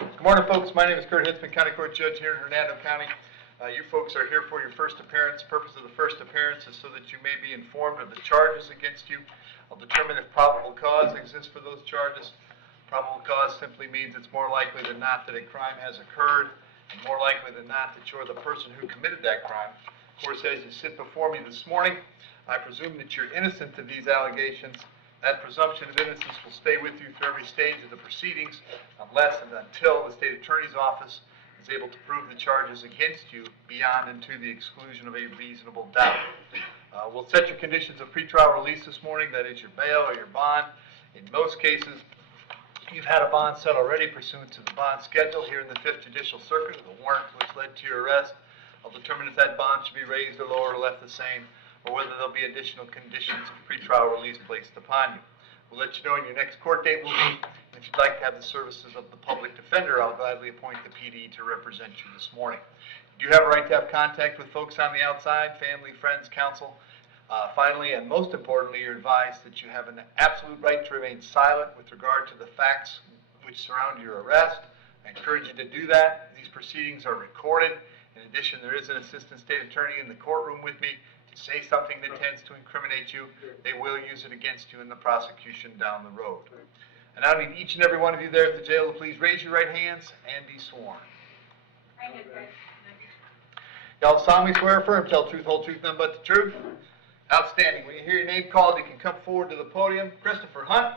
Good morning, folks. My name is Hitzemann, County Court Judge here in Hernando County. You folks are here for your first appearance. The purpose of the first appearance is so that you may be informed of the charges against you. I'll determine if probable cause exists for those charges. Probable cause simply means it's more likely than not that a crime has occurred, and more likely than not that you're the person who committed that crime. Of course, as you sit before me this morning, I presume that you're innocent of these allegations. That presumption of innocence will stay with you through every stage of the proceedings unless and until the state attorney's office is able to prove the charges against you beyond and to the exclusion of a reasonable doubt. We'll set your conditions of pretrial release this morning, that is your bail or your bond. In most cases, you've had a bond set already pursuant to the bond schedule here in the 5th Judicial Circuit, the warrant which led to your arrest. I'll determine if that bond should be raised or lowered or left the same, or whether there'll be additional conditions of pretrial release placed upon you. We'll let you know when your next court date will be. If you'd like to have the services of the public defender, I'll gladly appoint the PD to represent you this morning. You do have a right to have contact with folks on the outside, family, friends, counsel. Finally, and most importantly, you're advised that you have an absolute right to remain silent with regard to the facts which surround your arrest. I encourage you to do that. These proceedings are recorded. In addition, there is an assistant state attorney in the courtroom with me. To say something that tends to incriminate you, they will use it against you in the prosecution down the road. And I need each and every one of you there at the jail to please raise your right hands and be sworn. Y'all solemnly swear or affirm, tell the truth, whole truth, nothing but the truth? Outstanding. When you hear your name called, you can come forward to the podium. Christopher Hunt.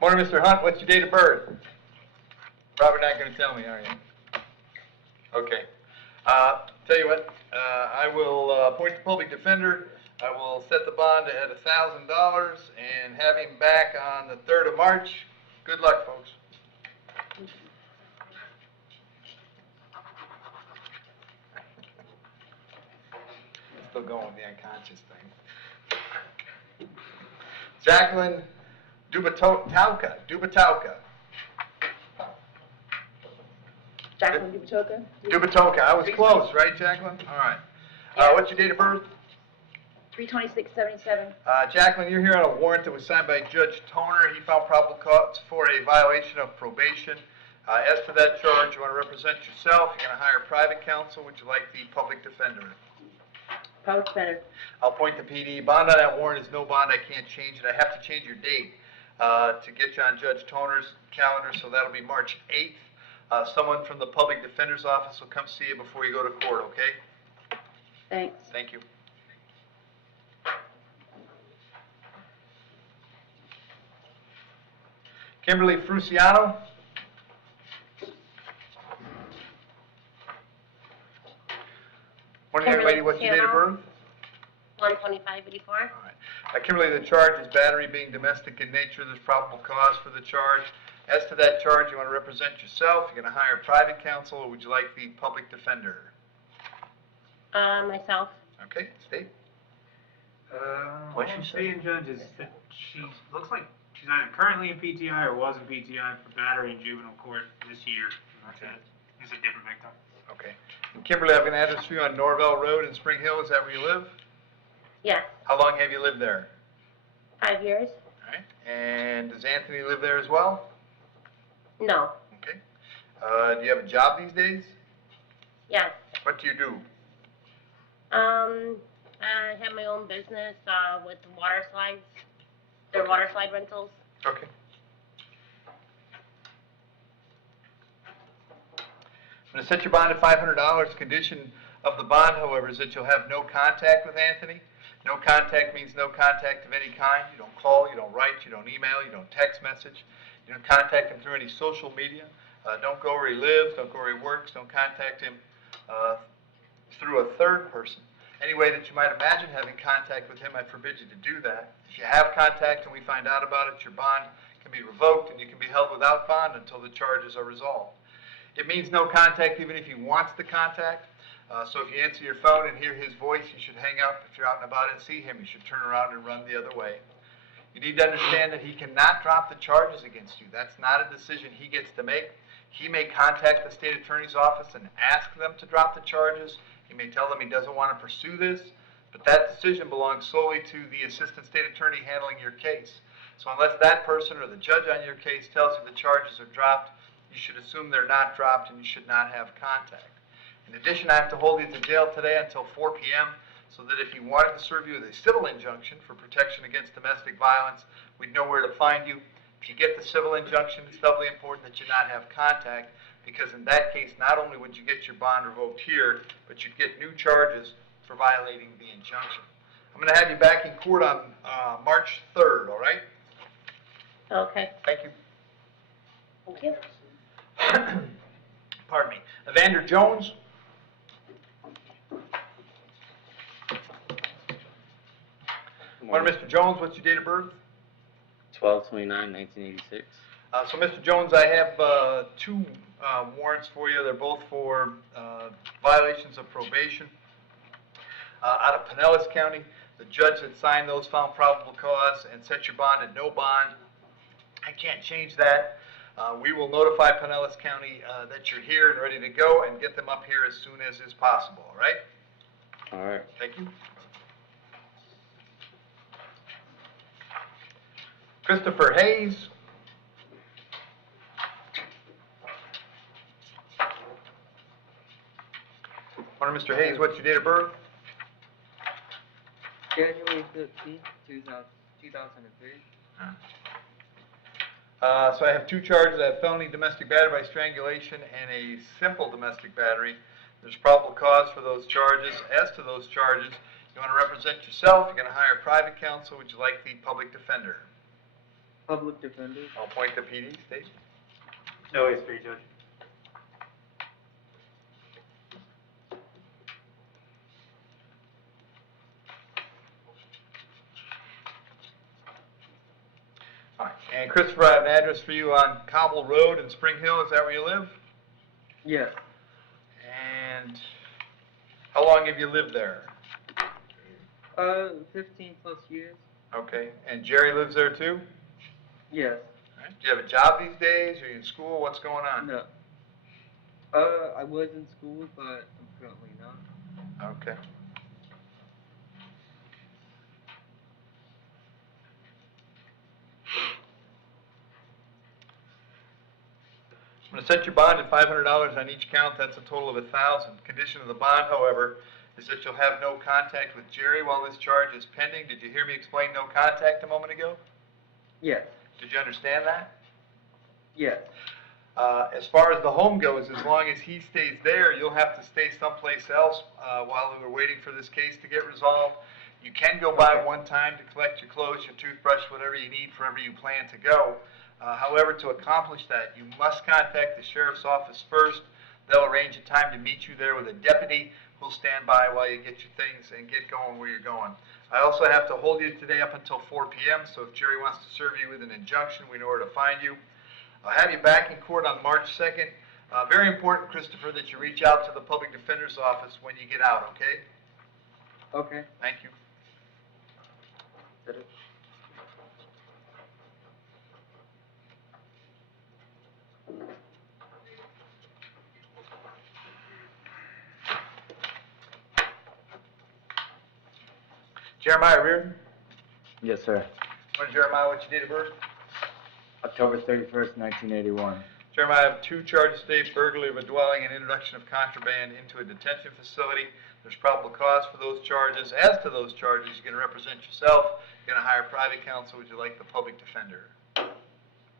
Morning, Mr. Hunt. What's your date of birth? Probably not going to tell me, are you? Okay. Tell you what, I will appoint the public defender. I will set the bond at $1,000 and have him back on the 3rd of March. Good luck, folks. Still going with the unconscious thing. Jacqueline Dubitauka. Jacqueline Dubitauka? Dubitauka. I was close, right, Jacqueline? All right. Yeah. What's your date of birth? 3/26/77. Jacqueline, you're here on a warrant that was signed by Judge Toner. He found probable cause for a violation of probation. As to that charge, you want to represent yourself. You're going to hire private counsel. Would you like the public defender? Public defender. I'll point the PD. Bond on that warrant is no bond. I can't change it. I have to change your date to get you on Judge Toner's calendar, so that'll be March 8th. Someone from the public defender's office will come see you before you go to court, okay? Thanks. Thank you. Kimberly Fruciano. Morning, young lady. What's your date of birth? 1/25/84. All right. Kimberly, the charge is battery being domestic in nature. There's probable cause for the charge. As to that charge, you want to represent yourself. You're going to hire private counsel, or would you like the public defender? Myself. Okay, state. What I'm saying, Judge, is that she looks like she's either currently in PTI or was in PTI for battery in juvenile court this year. Okay. Is a different victim. Okay. And Kimberly, I have an address for you on Norvell Road in Spring Hill. Is that where you live? Yes. How long have you lived there? 5 years. All right. And does Anthony live there as well? No. Okay. Do you have a job these days? Yes. What do you do? I have my own business with water slides. They're water slide rentals. Okay. I'm going to set your bond at $500. Condition of the bond, however, is that you'll have no contact with Anthony. No contact means no contact of any kind. You don't call, you don't write, you don't email, you don't text message. You don't contact him through any social media. Don't go where he lives, don't go where he works, don't contact him through a third person. Any way that you might imagine having contact with him, I forbid you to do that. If you have contact and we find out about it, your bond can be revoked and you can be held without bond until the charges are resolved. It means no contact even if he wants the contact. So if you answer your phone and hear his voice, you should hang up. If you're out and about and see him, you should turn around and run the other way. You need to understand that he cannot drop the charges against you. That's not a decision he gets to make. He may contact the state attorney's office and ask them to drop the charges. He may tell them he doesn't want to pursue this, but that decision belongs solely to the assistant state attorney handling your case. So unless that person or the judge on your case tells you the charges are dropped, you should assume they're not dropped and you should not have contact. In addition, I have to hold you to jail today until 4 p.m. so that if you wanted to serve you with a civil injunction for protection against domestic violence, we'd know where to find you. If you get the civil injunction, it's doubly important that you not have contact, because in that case, not only would you get your bond revoked here, but you'd get new charges for violating the injunction. I'm going to have you back in court on March 3rd, all right? Okay, Thank you. thank you. Pardon me. Evander Jones? Morning, Mr. Jones. What's your date of birth? 12/29/1986. So, Mr. Jones, I have two warrants for you. They're both for violations of probation out of Pinellas County. The judge that signed those found probable cause and set your bond at no bond. I can't change that. We will notify Pinellas County that you're here and ready to go and get them up here as soon as is possible, all right? All right. Thank you. Christopher Hayes. Morning, Mr. Hayes. What's your date of birth? January 15th, 2003. So I have two charges. I have felony domestic battery by strangulation and a simple domestic battery. There's probable cause for those charges. As to those charges, you want to represent yourself. You're going to hire private counsel. Would you like the public defender? Public defender. I'll appoint the PD. State. No way, Street Judge. All right. And Christopher, I have an address for you on Cobble Road in Spring Hill. Is that where you live? Yes. And how long have you lived there? 15 plus years. Okay. And Jerry lives there too? Yes. All right. Do you have a job these days? Are you in school? What's going on? No. I was in school, but I'm currently not. Okay. I'm going to set your bond at $500 on each count. That's a total of $1,000. Condition of the bond, however, is that you'll have no contact with Jerry while this charge is pending. Did you hear me explain no contact a moment ago? Yes. Did you understand that? Yes. As far as the home goes, as long as he stays there, you'll have to stay someplace else while we're waiting for this case to get resolved. You can go by one time to collect your clothes, your toothbrush, whatever you need, wherever you plan to go. However, to accomplish that, you must contact the sheriff's office first. They'll arrange a time to meet you there with a deputy who'll stand by while you get your things and get going where you're going. I also have to hold you today up until 4 p.m., so if Jerry wants to serve you with an injunction, we know where to find you. I'll have you back in court on March 2nd. Very important, Christopher, that you reach out to the public defender's office when you get out, okay? Okay. Thank you. Did it? Jeremiah Reardon. Yes, sir. Morning, Jeremiah. What's your date of birth? October 31st, 1981. Jeremiah, I have two charges today: burglary of a dwelling and introduction of contraband into a detention facility. There's probable cause for those charges. As to those charges, you're going to represent yourself. You're going to hire private counsel. Would you like the public defender?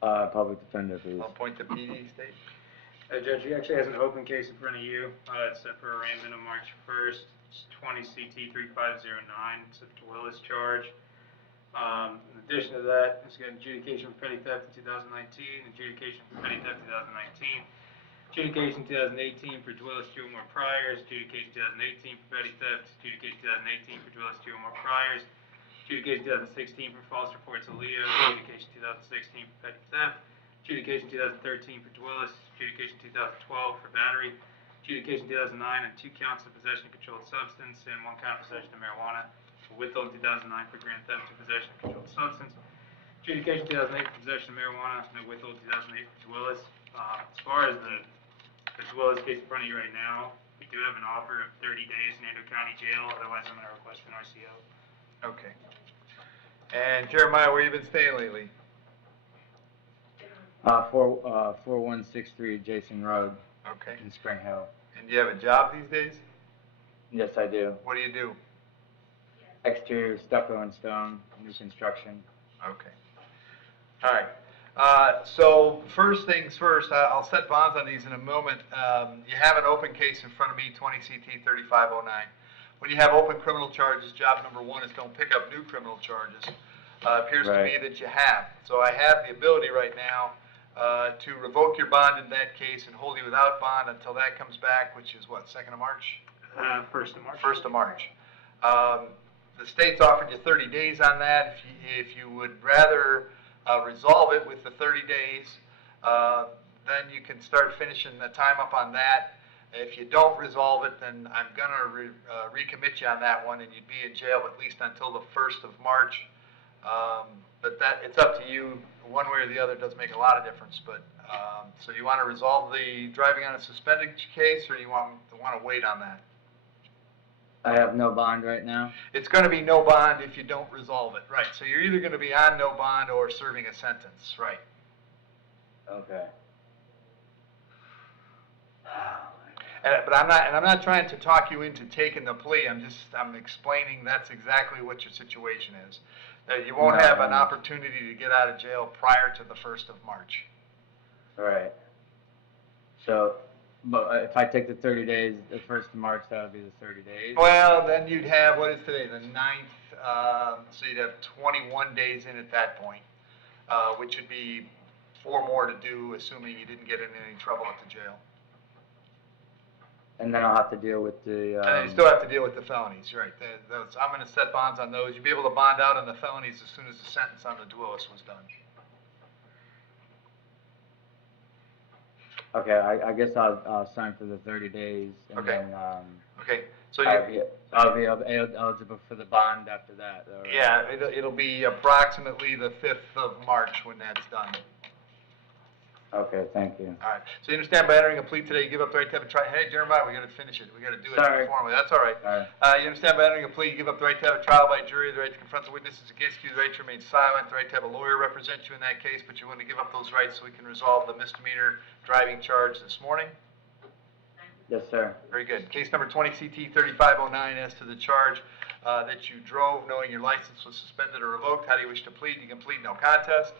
Public defender, please. I'll appoint the PD. State. Judge, he actually has an open case in front of you. It's set for arraignment on March 1st. It's 20 CT 3509. It's a Willis charge. In addition to that, it's got adjudication for petty theft in 2019, adjudication for petty theft 2019, adjudication 2018 for Willis 2 or more priors, adjudication 2018 for petty theft, adjudication 2018 for Willis 2 or more priors, adjudication 2016 for false reports of Leo, adjudication 2016 for petty theft, adjudication 2013 for Willis, adjudication 2012 for battery, adjudication 2009 and 2 counts of possession of controlled substance and 1 count of possession of marijuana. Withhold 2009 for grand theft and possession of controlled substance. Adjudication 2008 for possession of marijuana. No withhold 2008 for Willis. As far as the Willis case in front of you right now, we do have an offer of 30 days in Hernando County Jail, otherwise I'm gonna request an RCO. Okay. And Jeremiah, where you been staying lately? 4163 Jason Road Okay. in Spring Hill. And do you have a job these days? Yes, I do. What do you do? Exterior stucco and stone, new construction. Okay. All right. So first things first, I'll set bonds on these in a moment. You have an open case in front of me, 20 CT 3509. When you have open criminal charges, job number one is don't pick up new criminal charges. Appears to Right. be that you have. So I have the ability right now to revoke your bond in that case and hold you without bond until that comes back, which is what, 2nd of March? 1st of March. 1st of March. The state's offered you 30 days on that. If you would rather resolve it with the 30 days, then you can start finishing the time up on that. If you don't resolve it, then I'm going to recommit you on that one, and you'd be in jail at least until the 1st of March. But it's up to you. One way or the other does make a lot of difference. But so do you want to resolve the driving on a suspended case, or do you want to wait on that? I have no bond right now. It's going to be no bond if you don't resolve it, right? So you're either going to be on no bond or serving a sentence, right? Okay. But I'm not trying to talk you into taking the plea. I'm explaining that's exactly what your situation is. That you won't have an opportunity to get out of jail prior to the 1st of March. All right. So, but if I take the 30 days, the 1st of March, that would be the 30 days. Well, then you'd have, what is today, the 9th, so you'd have 21 days in at that point, which would be 4 more to do, assuming you didn't get in any trouble at the jail. And then I'll have to deal with the. And then you still have to deal with the felonies, right? I'm going to set bonds on those. You'll be able to bond out on the felonies as soon as the sentence on the Willis was done. Okay, I guess I'll sign for the 30 days, and Okay. then Okay, so I'll be eligible for the bond after that. All right. yeah, it'll be approximately the 5th of March when that's done. Okay, thank you. All right, so you understand by entering a plea today, you give up the right to have a trial. Hey, Jeremiah, we got to finish it. We got to do it Sorry. formally. That's all right. All right. You understand by entering a plea, you give up the right to have a trial by jury, the right to confront the witnesses against you, the right to remain silent, the right to have a lawyer represent you in that case, but you're willing to give up those rights so we can resolve the misdemeanor driving charge this morning? Yes, sir. Very good. Case number 20 CT 3509 as to the charge that you drove knowing your license was suspended or revoked. How do you wish to plead? You can plead no contest.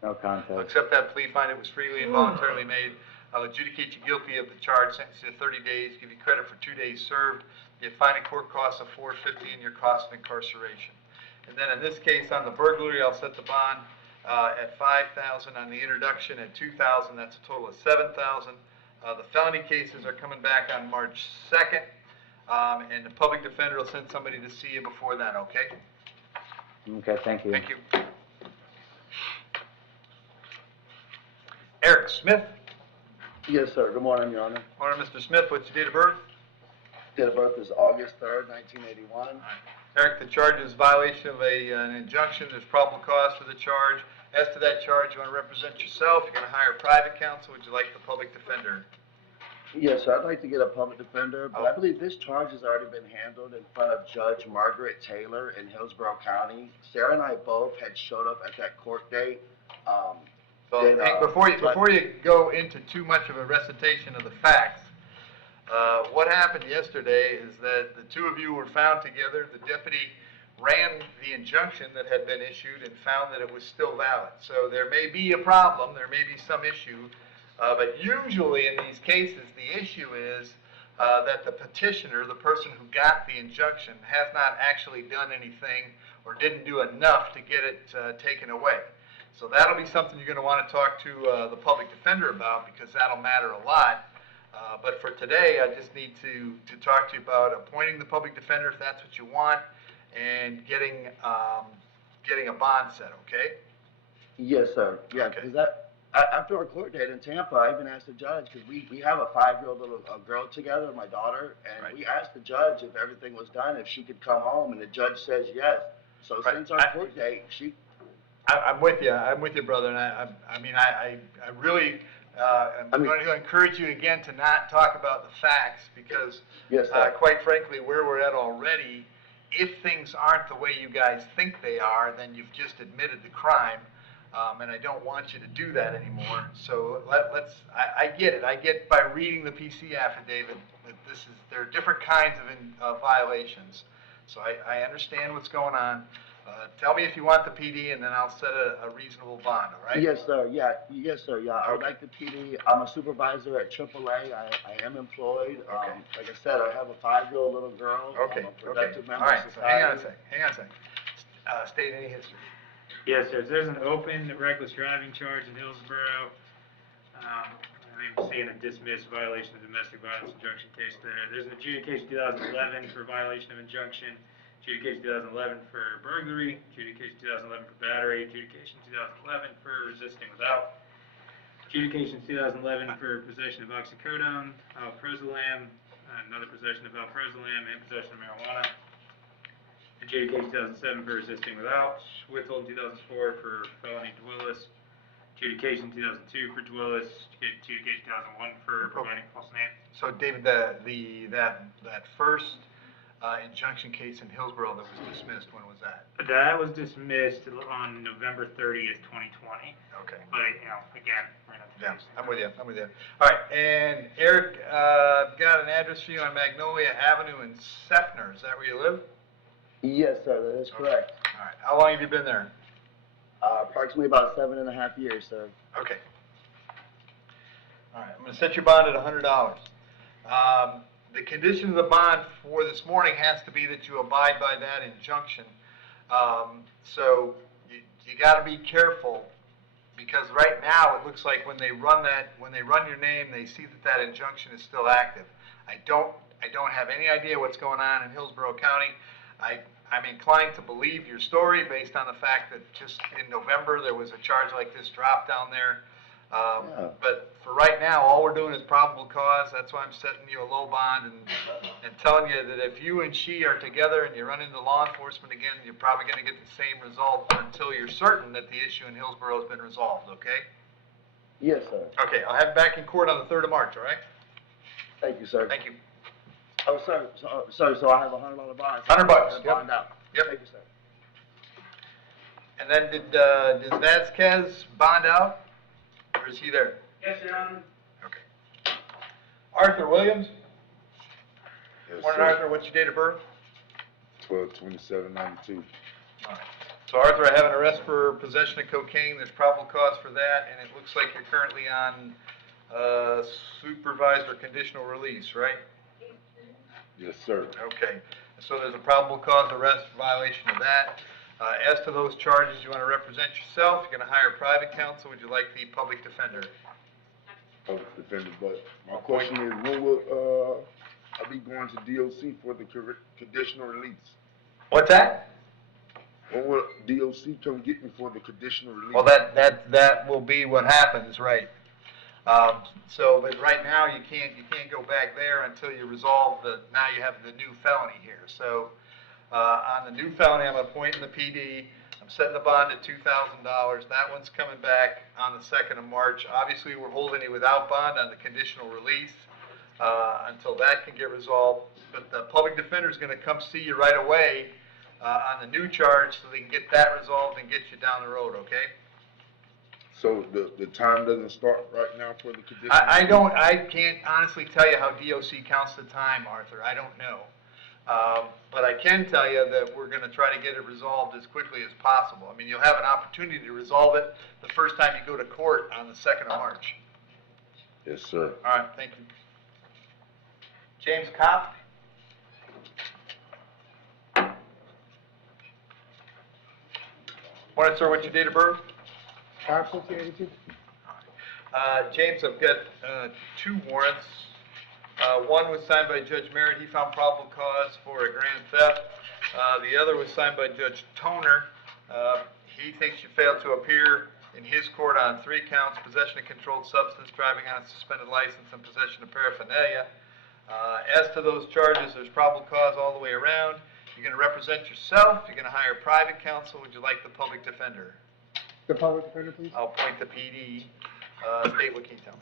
No contest. I'll accept that plea, find it was freely and voluntarily made. I'll adjudicate you guilty of the charge, sentence you to 30 days, give you credit for 2 days served. You have fine and court costs of $450 and your cost of incarceration. And then in this case, on the burglary, I'll set the bond at $5,000. On the introduction at $2,000. That's a total of $7,000. The felony cases are coming back on March 2nd, and the public defender will send somebody to see you before then, okay? Okay, thank you. Thank you. Eric Smith. Yes, sir. Good morning, Your Honor. Morning, Mr. Smith. What's your date of birth? Date of birth is August 3rd, 1981. Eric, the charge is violation of an injunction. There's probable cause for the charge. As to that charge, you want to represent yourself. You're going to hire private counsel. Would you like the public defender? Yes, sir. I'd like to get a public defender, but I believe this charge has already been handled in front of Judge Margaret Taylor in Hillsborough County. Sarah and I both had showed up at that court date. So, Then, Hank, before you go into too much of a recitation of the facts, what happened yesterday is that the two of you were found together. The deputy ran the injunction that had been issued and found that it was still valid. So there may be a problem, there may be some issue, but usually in these cases the issue is that the petitioner, the person who got the injunction, has not actually done anything or didn't do enough to get it taken away. So that'll be something you're going to want to talk to the public defender about, because that'll matter a lot. But for today, I just need to talk to you about appointing the public defender if that's what you want, and getting a bond set, okay? Yes, sir. Yeah, Okay. because after our court date in Tampa, I even asked the judge, because we have a 5-year-old little girl together, my daughter, and Right. we asked the judge if everything was done, if she could come home, and the judge says yes. So Right. since our court date, I'm with you. I'm with you, brother. And I mean, I really And I'm going to encourage you again to not talk about the facts because, Yes, sir. quite frankly, where we're at already, if things aren't the way you guys think they are, then you've just admitted the crime. And I don't want you to do that anymore. So I get it. I get by reading the PC affidavit that there are different kinds of violations. So I understand what's going on. Tell me if you want the PD, and then I'll set a reasonable bond, all right? Yes, sir, yeah, yes, sir, yeah, I would Okay. like the PD. I'm a supervisor at AAA, I am employed. Okay. Like I said, I have a 5-year-old little girl. Okay, I'm a okay. productive All member right, of so hang on a society. second. State any history. Yes, sir. There's an open reckless driving charge in Hillsborough. I'm seeing a dismissed violation of domestic violence injunction case there. There's an adjudication 2011 for violation of injunction, adjudication 2011 for burglary, adjudication 2011 for battery, adjudication 2011 for resisting without, adjudication 2011 for possession of oxycodone, alprazolam, another possession of alprazolam, and possession of marijuana. Adjudication 2007 for resisting without, withhold 2004 for felony Dwellis, adjudication 2002 for Dwellis, adjudication 2001 for providing false name. So David, that first injunction case in Hillsborough that was dismissed, when was that? That was dismissed on November 30th, 2020. Okay. But, again, we're not. Yeah, I'm with you. All right, and Eric, got an address for you on Magnolia Avenue in Sefner. Is that where you live? Yes, sir, that is correct. All right, how long have you been there? Approximately about 7.5 years, sir. Okay. All right, I'm gonna set your bond at $100. The condition of the bond for this morning has to be that you abide by that injunction. So you gotta be careful, because right now, it looks like when they run your name, they see that injunction is still active. I don't have any idea what's going on in Hillsborough County. I'm inclined to believe your story based on the fact that just in November, there was a charge like this dropped down there. Yeah. But for right now, all we're doing is probable cause. That's why I'm setting you a low bond and telling you that if you and she are together and you run into law enforcement again, you're probably gonna get the same result until you're certain that the issue in Hillsborough has been resolved, okay? Yes, sir. Okay, I'll have you back in court on the 3rd of March, all right? Thank you, sir. Thank you. Oh, sir, so I have $100 bond. $100, yep. Bond out. Yep. Thank you, sir. And then did Vasquez bond out, or is he there? Yes, Your Honor. Okay. Arthur Williams? Yes, Morning, sir. Arthur, what's your date of birth? 12/27/92. All right. So Arthur, I have an arrest for possession of cocaine. There's probable cause for that, and it looks like you're currently on supervised or conditional release, right? Yes, sir. Okay. So there's a probable cause arrest for violation of that. As to those charges, you want to represent yourself, you're going to hire private counsel, would you like the public defender? Public defender, but my question is, when will I be going to DOC for the conditional release? What's that? When will DOC come get me for the conditional release? Well, that will be what happens, right? But right now, you can't go back there until you resolve now you have the new felony here. So, on the new felony, I'm appointing the PD, I'm setting the bond at $2,000, that one's coming back on the 2nd of March. Obviously, we're holding you without bond on the conditional release, until that can get resolved. But the public defender is gonna come see you right away, on the new charge, so they can get that resolved and get you down the road, okay? So the time doesn't start right now for the conditional? I can't honestly tell you how DOC counts the time, Arthur, I don't know. But I can tell you that we're gonna try to get it resolved as quickly as possible. I mean, you'll have an opportunity to resolve it the first time you go to court on the 2nd of March. Yes, sir. All right, thank you. James Kopp? Morning, sir, what's your date of birth? James, I've got 2 warrants. One was signed by Judge Merritt. He found probable cause for a grand theft. The other was signed by Judge Toner. He thinks you failed to appear in his court on 3 counts: possession of controlled substance, driving on a suspended license, and possession of paraphernalia. As to those charges, there's probable cause all the way around. You're going to represent yourself. You're going to hire private counsel. Would you like the public defender? The public defender, please. I'll appoint the PD. State, what can you tell me?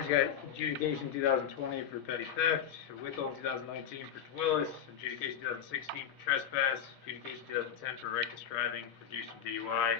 He's got adjudication 2020 for petty theft, withhold 2019 for Willis, adjudication 2016 for trespass, adjudication 2010 for reckless driving, producing DUI,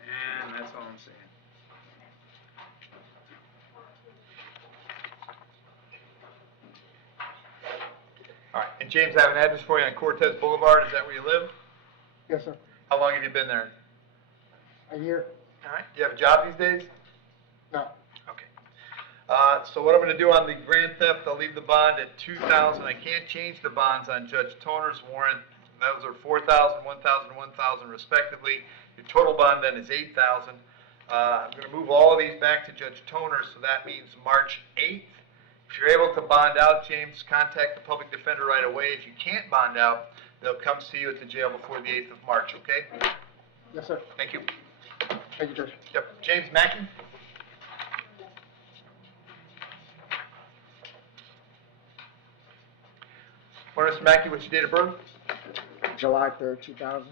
and that's all I'm saying. All right, and James, I have an address for you on Cortez Boulevard, is that where you live? Yes, sir. How long have you been there? A year? All right, do you have a job these days? No. Okay. So what I'm gonna do on the grand theft, I'll leave the bond at 2,000. I can't change the bonds on Judge Toner's warrant. Those are 4,000, 1,000, 1,000 respectively. Your total bond then is 8,000. I'm gonna move all of these back to Judge Toner, so that means March 8th. If you're able to bond out, James, contact the public defender right away. If you can't bond out, they'll come see you at the jail before the 8th of March, okay? Yes, sir. Thank you. Thank you, Judge. Yep, James Mackey? Well, Mr. Mackey, what's your date of birth? July 3rd, 2000. All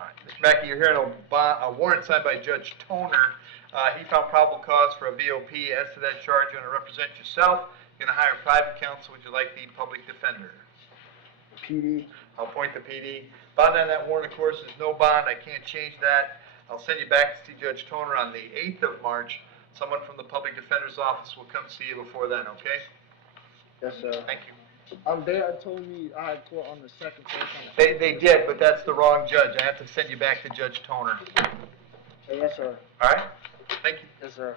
right, Mr. Mackey, you're hearing a warrant signed by Judge Toner. He found probable cause for a VOP. As to that charge, you're going to represent yourself. You're going to hire private counsel. Would you like the public defender? PD. I'll appoint the PD. Bond on that warrant, of course, is no bond. I can't change that. I'll send you back to see Judge Toner on the 8th of March. Someone from the public defender's office will come see you before then, okay? Yes, sir. Thank you. They had told me I had court on the 2nd, so it's on the They did, but that's the wrong judge. I have to send you back to Judge Toner. Yes, sir. All right? Thank you. Yes, sir.